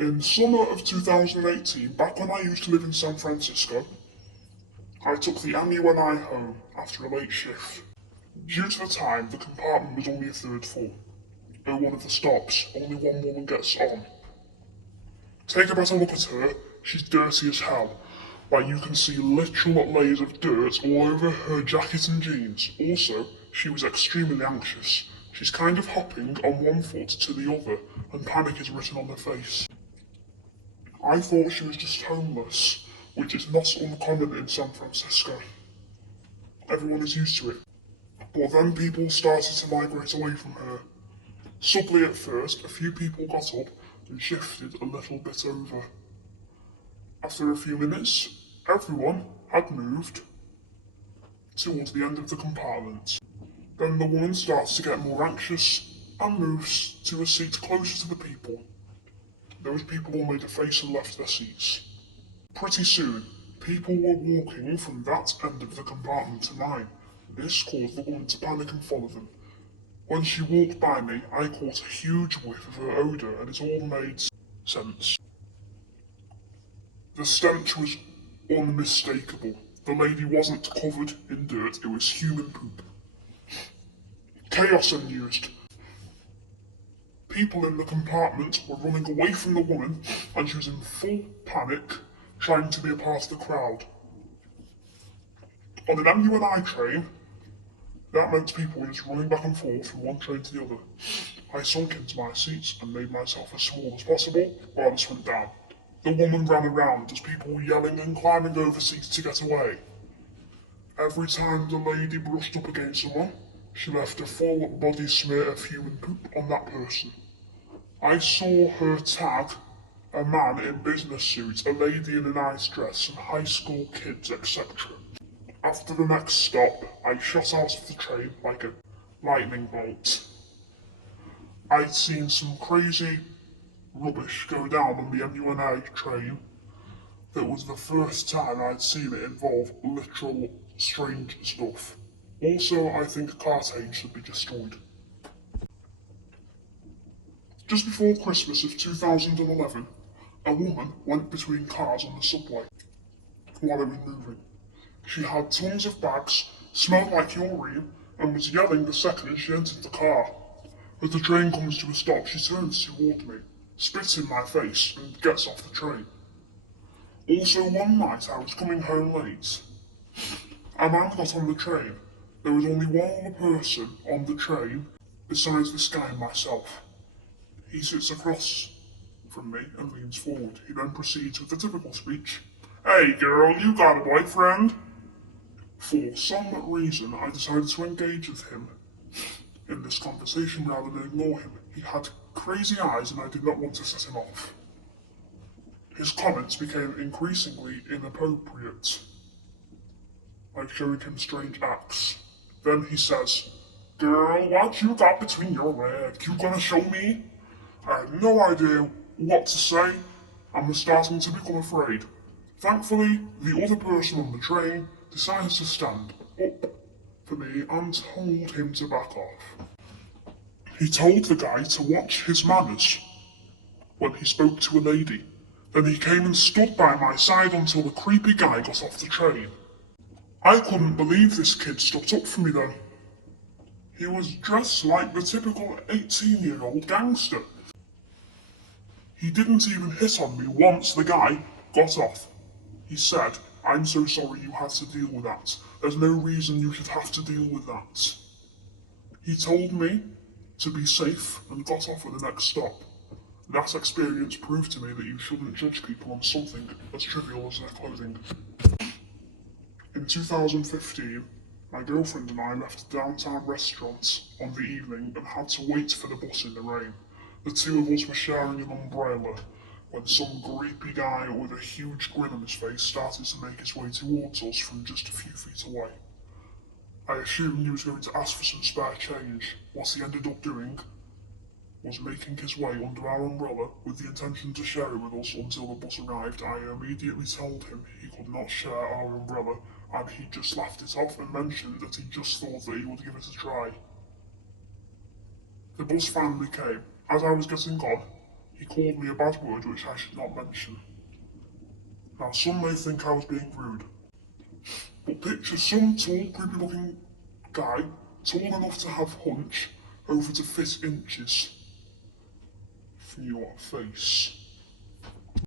In summer of 2018, back when I used to live in San Francisco, I took the MUNI home after a late shift. Due to the time, the compartment was only a third full. At one of the stops, only one woman gets on. Take a better look at her, she's dirty as hell. Like you can see literal layers of dirt all over her jacket and jeans. Also, she was extremely anxious. She's kind of hopping on one foot to the other, and panic is written on her face. I thought she was just homeless, which is not uncommon in San Francisco. Everyone is used to it. But then people started to migrate away from her. Subtly at first, a few people got up and shifted a little bit over. After a few minutes, everyone had moved towards the end of the compartment. Then the woman starts to get more anxious and moves to a seat closer to the people. Those people all made a face and left their seats. Pretty soon, people were walking from that end of the compartment to mine. This caused the woman to panic and follow them. When she walked by me, I caught a huge whiff of her odour and it all made sense. The stench was unmistakable. The lady wasn't covered in dirt, it was human poop. Chaos ensued. People in the compartment were running away from the woman and she was in full panic, trying to be a part of the crowd. On an MUNI train, that meant people were just running back and forth from one train to the other. I sunk into my seats and made myself as small as possible while this went down. The woman ran around as people were yelling and climbing over seats to get away. Every time the lady brushed up against someone, she left a full body smear of human poop on that person. I saw her tag a man in business suits, a lady in a nice dress, and high school kids, etc. After the next stop, I shot out of the train like a lightning bolt. I'd seen some crazy rubbish go down on the MUNI train. That was the first time I'd seen it involve literal strange stuff. Also, I think Carthage should be destroyed. Just before Christmas of 2011, a woman went between cars on the subway while it was moving. She had tons of bags, smelled like urine, and was yelling the second she entered the car. As the train comes to a stop, she turns toward me, spits in my face, and gets off the train. Also, one night I was coming home late. A man got on the train. There was only one other person on the train besides this guy and myself. He sits across from me and leans forward. He then proceeds with the typical speech. "Hey girl, you got a boyfriend?" For some reason, I decided to engage with him in this conversation rather than ignore him. He had crazy eyes and I did not want to set him off. His comments became increasingly inappropriate, like showing him strange acts. Then he says, "Girl, what you got between your legs? You gonna show me?" I had no idea what to say and was starting to become afraid. Thankfully, the other person on the train decided to stand up for me and told him to back off. He told the guy to watch his manners when he spoke to a lady. Then he came and stood by my side until the creepy guy got off the train. I couldn't believe this kid stuck up for me then. He was dressed like the typical 18-year-old gangster. He didn't even hit on me once the guy got off. He said, "I'm so sorry you had to deal with that. There's no reason you should have to deal with that." He told me to be safe and got off at the next stop. That experience proved to me that you shouldn't judge people on something as trivial as their clothing. In 2015, my girlfriend and I left a downtown restaurant on the evening and had to wait for the bus in the rain. The two of us were sharing an umbrella when some creepy guy with a huge grin on his face started to make his way towards us from just a few feet away. I assumed he was going to ask for some spare change. What he ended up doing was making his way under our umbrella with the intention to share it with us until the bus arrived. I immediately told him he could not share our umbrella and he just laughed it off and mentioned that he just thought that he would give it a try. The bus finally came. As I was getting on, He called me a bad word which I should not mention. Now, some may think I was being rude, but picture some tall, creepy-looking guy, tall enough to have hunch, over to fit inches from your face.